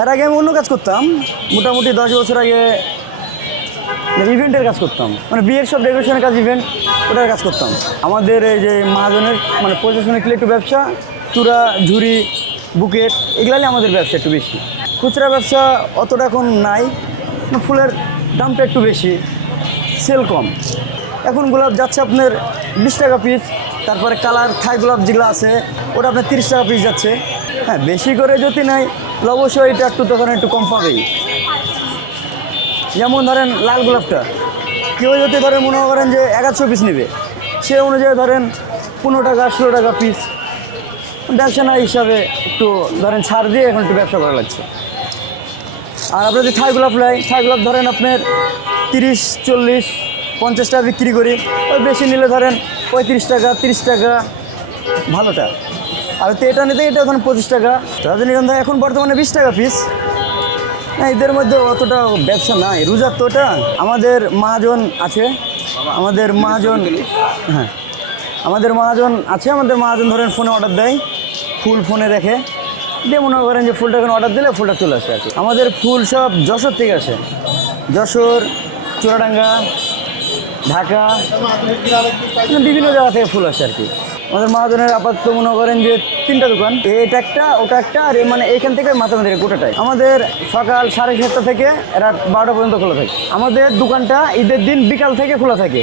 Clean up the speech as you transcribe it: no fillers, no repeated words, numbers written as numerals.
এর আগে আমি অন্য কাজ করতাম, মোটামুটি 10 বছর আগে ইভেন্টের কাজ করতাম, মানে বিয়ের সব ডেকোরেশনের কাজ, ইভেন্ট ওটার কাজ করতাম। আমাদের এই যে মহাজনের মানে প্রশাসনিক একটু ব্যবসা, চূড়া, ঝুড়ি, বুকেট, এগুলাই আমাদের ব্যবসা একটু বেশি। খুচরা ব্যবসা অতটা এখন নাই, ফুলের দামটা একটু বেশি, সেল কম। এখন গোলাপ যাচ্ছে আপনার 20 টাকা পিস, তারপরে কালার থাই গোলাপ যেগুলো আছে ওটা আপনার 30 টাকা পিস যাচ্ছে। হ্যাঁ, বেশি করে যদি নাই তাহলে অবশ্যই এটা একটু তখন একটু কম পাবেই। যেমন ধরেন লাল গোলাপটা কেউ যদি ধরেন মনে করেন যে 1100 পিস নেবে, সে অনুযায়ী ধরেন 15 টাকা 16 টাকা পিস। ব্যবসা না হিসাবে একটু ধরেন ছাড় দিয়ে এখন একটু ব্যবসা করা লাগছে। আর আপনার যদি থাই গোলাপ নেয়, থাই গোলাপ ধরেন আপনার 30, 40, 50 টাকা বিক্রি করি। ওই বেশি নিলে ধরেন 35 টাকা 30 টাকা ভালোটা। আর তো এটা নিতে এটা ধরেন 25 টাকা। রজনীগন্ধা এখন বর্তমানে 20 টাকা পিস। না, এদের মধ্যে অতটা ব্যবসা নাই। রোজার তো ওটা আমাদের মহাজন আছে, আমাদের মহাজন, হ্যাঁ আমাদের মহাজন আছে। আমাদের মহাজন ধরেন ফোনে অর্ডার দেয়, ফুল ফোনে দেখে দিয়ে মনে করেন যে ফুলটা এখন অর্ডার দিলে ফুলটা চলে আসে আর কি। আমাদের ফুল সব যশোর থেকে আসে, যশোর, চুয়াডাঙ্গা, ঢাকা, বিভিন্ন জায়গা থেকে ফুল আসে আর কি। আমাদের মহাজনের আপাতত মনে করেন যে 3টা দোকান, এটা একটা ওটা একটা, আর মানে এইখান থেকে মাথামন্দির গোটাটাই। আমাদের সকাল 7:30 থেকে রাত 12টা পর্যন্ত খোলা থাকে। আমাদের দোকানটা ঈদের দিন বিকাল থেকে খোলা থাকে।